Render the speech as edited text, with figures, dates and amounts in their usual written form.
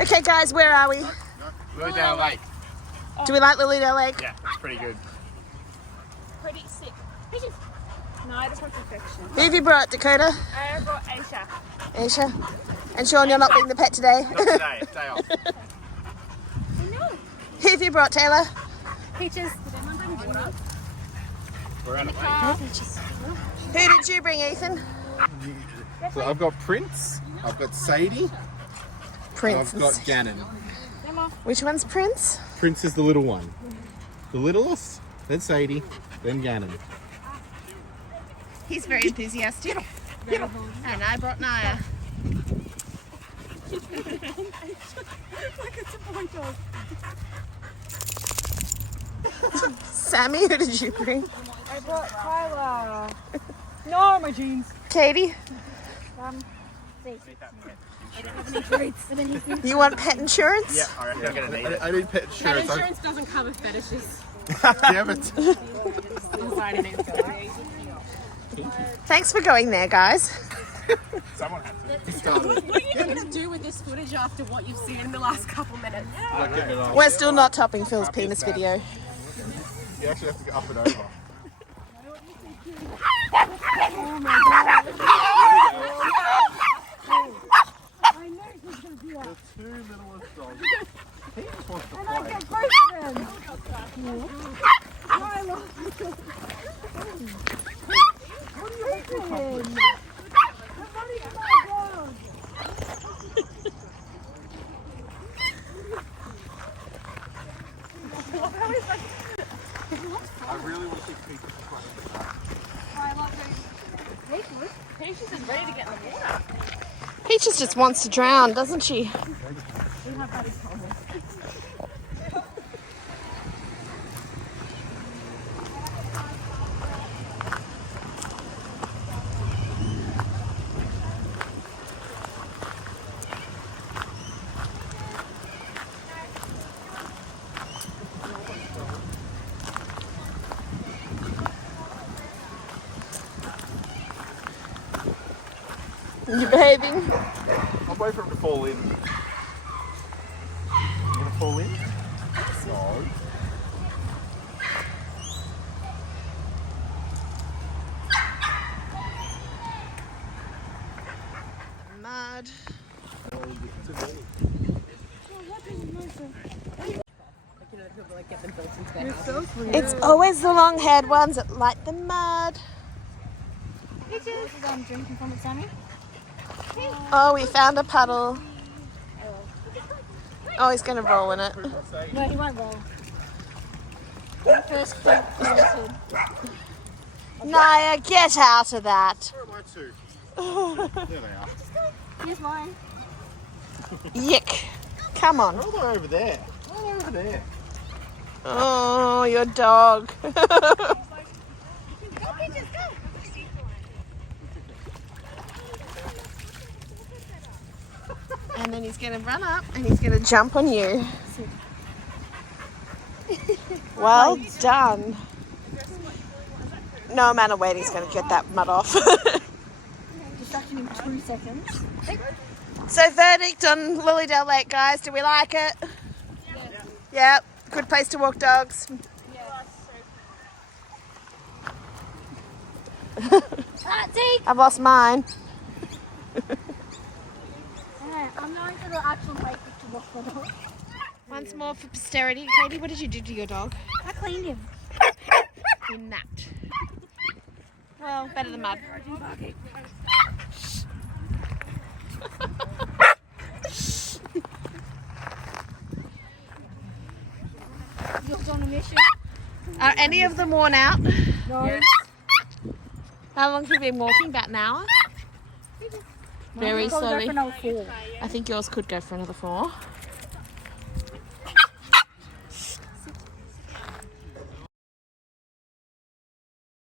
Okay, guys, where are we? Lilydale Lake. Do we like Lilydale Lake? Yeah, it's pretty good. Pretty sick. No, this one's perfection. Who have you brought, Dakota? I brought Aisha. Aisha? And Sean, you're not being the pet today? Not today, day off. Who have you brought, Taylor? Peaches. We're on a lake. Who did you bring, Ethan? So I've got Prince, I've got Sadie, Prince. I've got Gannon. Which one's Prince? Prince is the little one. The littlest, then Sadie, then Gannon. He's very enthusiastic. And I brought Naya. Sammy, who did you bring? I brought Tyler. No, my jeans. Katie? I don't have any treats. You want pet insurance? Yeah, I reckon I'm gonna need it. I need pet insurance. Pet insurance doesn't cover fetishes. Damn it. Thanks for going there, guys. Someone had to. What are you going to do with this footage after what you've seen in the last couple minutes? We're still not topping Phil's penis video. You actually have to go up and over. Oh my god. I know he's going to do that. The two littlest dogs. He just wants to And play. I get both of them. I love you. What are you doing? What is my dog? I really wish he could keep I love Peaches. Peaches is ready to get in the water. Peaches just wants to drown, doesn't she? You behaving? I'll wait for him to fall in. You gonna fall in? No. Mud. It's always the long-haired ones that like the mud. I'm drinking from it, Sammy. Oh, we found a puddle. Oh, he's going to roll in it. No, he won't roll. First clip is listen. Naya, get out of that. Where are my two? There they are. Here's mine. Yick. Come on. Why are they over there? Why are they over there? Oh, your dog. And then he's going to run up and he's going to jump on you. Well done. No amount of waiting is going to get that mud off. Distraction in 2 seconds. So verdict on Lilydale Lake, guys. Do we like it? Yeah. Good place to walk dogs. I've lost mine. I'm going to the actual lake to walk the dog. Once more for posterity. Katie, what did you do to your dog? I cleaned him. You napped. Well, better than mud. You're on a mission. Are any of them worn out? No. Yes. How long have you been walking? About an hour? Very slowly. Go for another 4. I think yours could go for another 4.